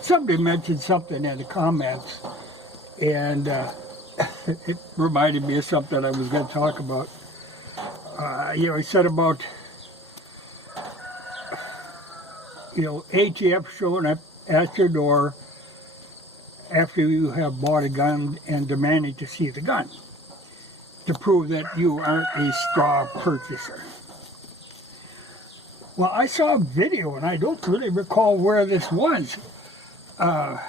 somebody mentioned something in the comments, and it reminded me of something I was going to talk about. He said about, ATF showing up at your door after you have bought a gun and demanding to see the gun to prove that you aren't a straw purchaser. Well, I saw a video, and I don't really recall where this was. It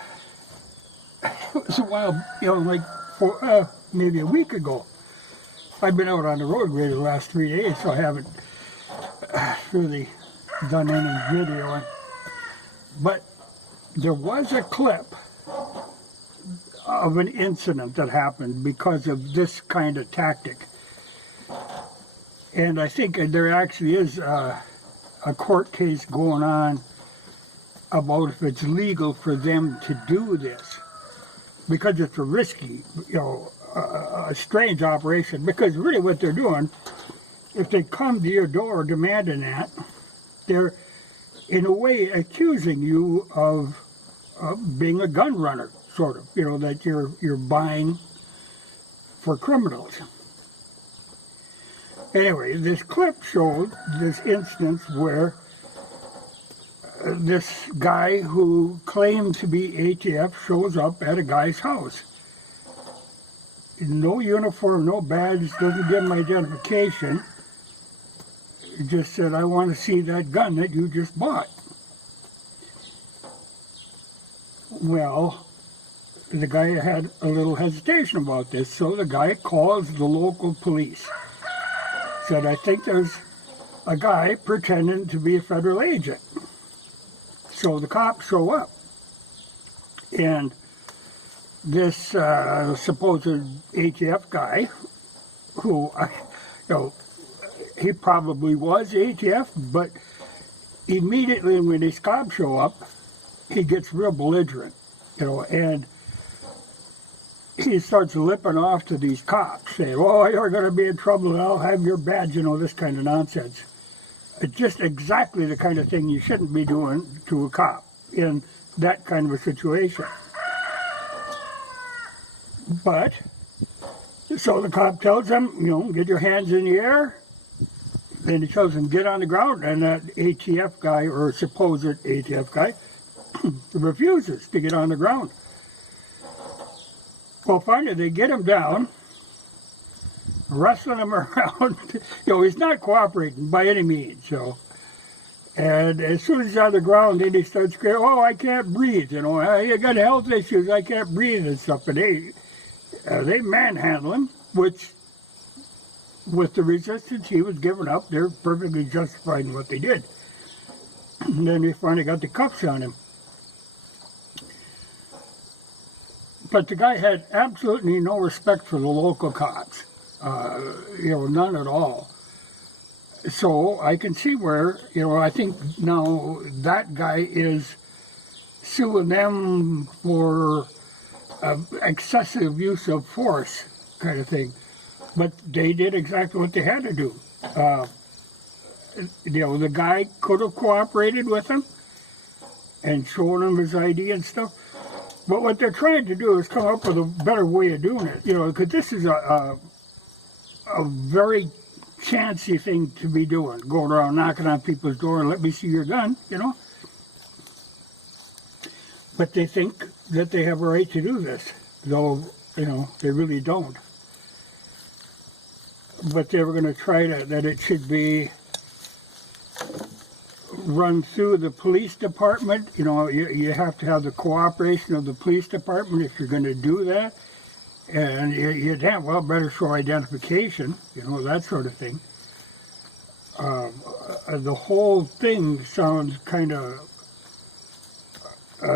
was a while, maybe a week ago. I've been out on the road really the last 3 days, so I haven't really done any videoing. But there was a clip of an incident that happened because of this kind of tactic. And I think there actually is a court case going on about if it's legal for them to do this, because it's a risky, a strange operation. Because really what they're doing, if they come to your door demanding that, they're in a way accusing you of being a gun runner, sort of, that you're buying for criminals. Anyway, this clip showed this instance where this guy who claimed to be ATF shows up at a guy's house. No uniform, no badge, doesn't give him identification. He just said, I want to see that gun that you just bought. Well, the guy had a little hesitation about this, so the guy calls the local police. Said, I think there's a guy pretending to be a federal agent. So the cops show up, and this supposed ATF guy, who, he probably was ATF, but immediately when these cops show up, he gets real belligerent, and he starts lipping off to these cops, saying, oh, you're going to be in trouble, I'll have your badge, this kind of nonsense. It's just exactly the kind of thing you shouldn't be doing to a cop in that kind of a situation. But, so the cop tells him, get your hands in the air. Then he tells him, get on the ground. And that ATF guy, or supposed ATF guy, refuses to get on the ground. Well, finally, they get him down, wrestling him around. He's not cooperating by any means. And as soon as he's on the ground, then he starts screaming, oh, I can't breathe. I got health issues, I can't breathe and stuff. And they manhandle him, which, with the resistance he was giving up, they're perfectly justified in what they did. And then they finally got the cuffs on him. But the guy had absolutely no respect for the local cops, none at all. So I can see where, I think now that guy is suing them for excessive use of force kind of thing. But they did exactly what they had to do. The guy could have cooperated with him and shown him his ID and stuff. But what they're trying to do is come up with a better way of doing it, because this is a very chancy thing to be doing, going around knocking on people's door and let me see your gun, But they think that they have a right to do this, though, they really don't. But they were going to try that it should be run through the police department. You have to have the cooperation of the police department if you're going to do that. And you'd have, better show identification, that sort of thing. The whole thing sounds kind of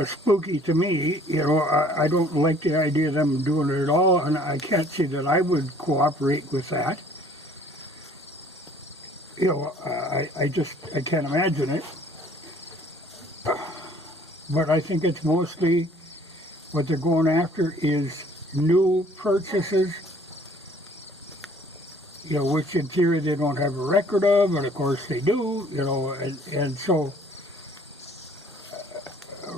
spooky to me. I don't like the idea of them doing it at all, and I can't see that I would cooperate with that. I can't imagine it. But I think it's mostly what they're going after is new purchases, which in theory they don't have a record of, but of course they do, and so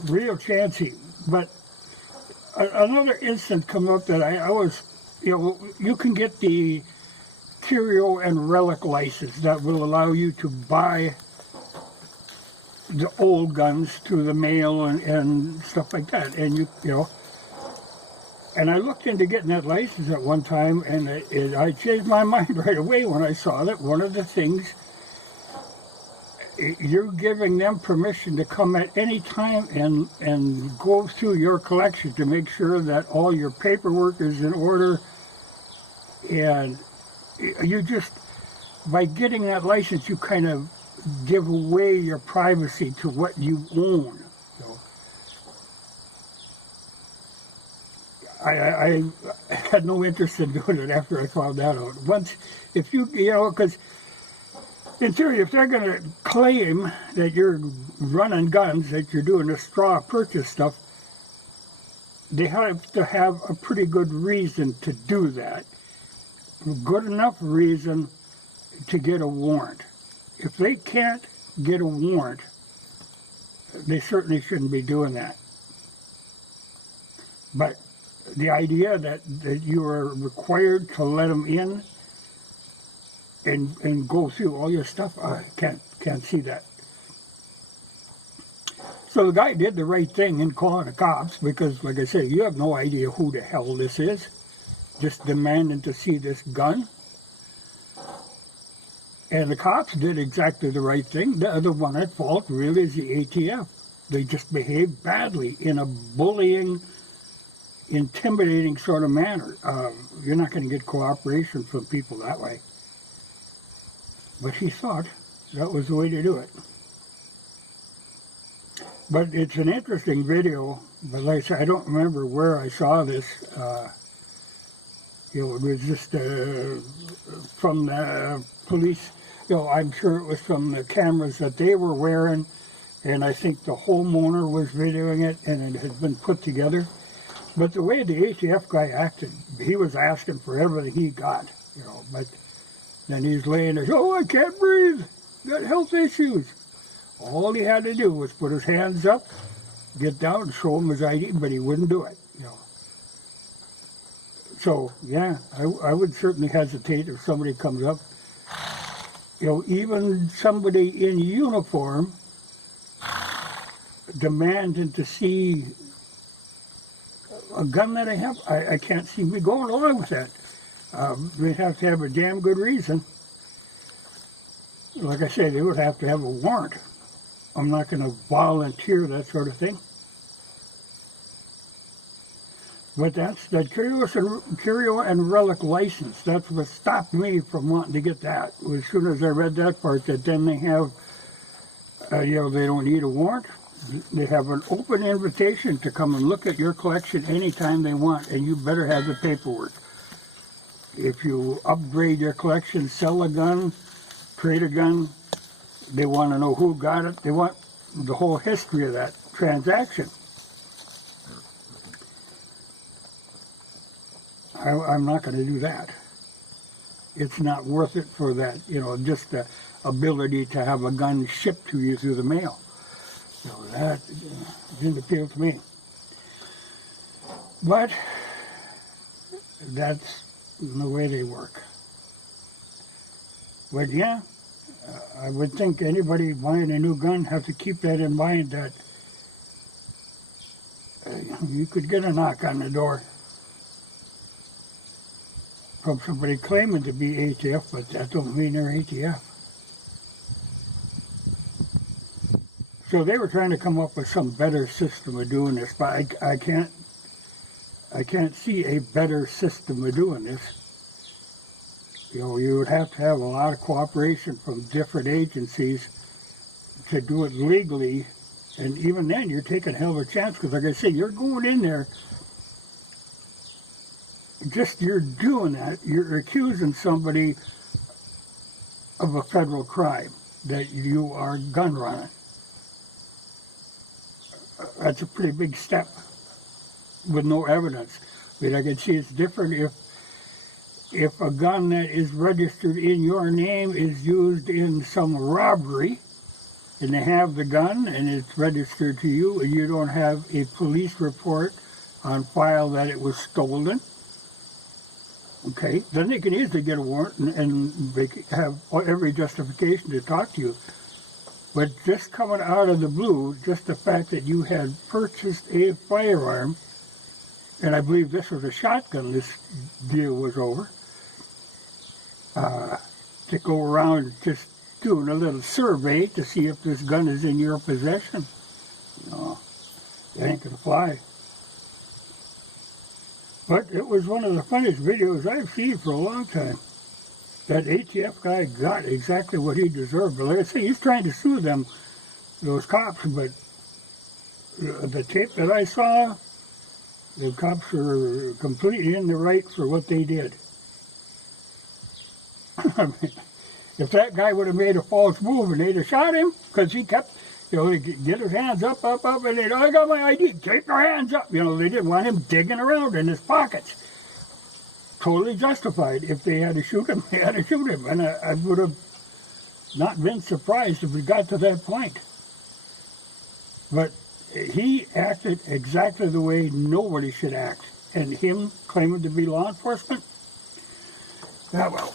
real chancy. But another instance come up that I was, you can get the curio and relic license that will allow you to buy the old guns through the mail and stuff like that. And and I looked into getting that license at one time, and I changed my mind right away when I saw that one of the things, you're giving them permission to come at any time and go through your collection to make sure that all your paperwork is in order. And you just, by getting that license, you kind of give away your privacy to what you own. I had no interest in doing it after I found that out. Once, if because in theory, if they're going to claim that you're running guns, that you're doing this straw purchase stuff, they have to have a pretty good reason to do that. Good enough reason to get a warrant. If they can't get a warrant, they certainly shouldn't be doing that. But the idea that you are required to let them in and go through all your stuff, I can't see that. So the guy did the right thing in calling the cops, because, like I say, you have no idea who the hell this is, just demanding to see this gun. And the cops did exactly the right thing. The other one at fault really is the ATF. They just behaved badly in a bullying, intimidating sort of manner. You're not going to get cooperation from people that way. But he thought that was the way to do it. But it's an interesting video. But like I said, I don't remember where I saw this. It was just from the police. I'm sure it was from the cameras that they were wearing, and I think the homeowner was videoing it, and it had been put together. But the way the ATF guy acted, he was asking for everything he got, but then he's laying there, I can't breathe, got health issues. All he had to do was put his hands up, get down and show him his ID, but he wouldn't do it, So, yeah, I would certainly hesitate if somebody comes up, even somebody in uniform demanding to see a gun that I have. I can't see me going along with that. They'd have to have a damn good reason. Like I say, they would have to have a warrant. I'm not going to volunteer that sort of thing. But that's that curio and relic license. That's what stopped me from wanting to get that. As soon as I read that part, that then they have, they don't need a warrant. They have an open invitation to come and look at your collection anytime they want, and you better have the paperwork. If you upgrade your collection, sell a gun, trade a gun, they want to know who got it. They want the whole history of that transaction. I'm not going to do that. It's not worth it for that, just the ability to have a gun shipped to you through the mail. That didn't appeal to me. But that's the way they work. But yeah, I would think anybody buying a new gun have to keep that in mind, that you could get a knock on the door from somebody claiming to be ATF, but that don't mean they're ATF. So they were trying to come up with some better system of doing this, but I can't see a better system of doing this. You would have to have a lot of cooperation from different agencies to do it legally, and even then you're taking a hell of a chance, because like I say, you're going in there, you're doing that, you're accusing somebody of a federal crime, that you are gun running. That's a pretty big step with no evidence. But I can see it's different if a gun that is registered in your name is used in some robbery, and they have the gun and it's registered to you and you don't have a police report on file that it was stolen, okay, then they can easily get a warrant and they have every justification to talk to you. But just coming out of the blue, just the fact that you had purchased a firearm, and I believe this was a shotgun this deal was over, to go around just doing a little survey to see if this gun is in your possession. No, it ain't gonna fly. But it was one of the funniest videos I've seen for a long time. That ATF guy got exactly what he deserved. But like I say, he's trying to sue them, those cops, but the tape that I saw, the cops are completely in the right for what they did. I mean, if that guy would have made a false move and they'd have shot him, because he kept, he'd get his hands up, and they'd, I got my ID, take your hands up. They didn't want him digging around in his pockets. Totally justified. If they had to shoot him, they had to shoot him. And I would have not been surprised if we got to that point. But he acted exactly the way nobody should act. And him claiming to be law enforcement, well,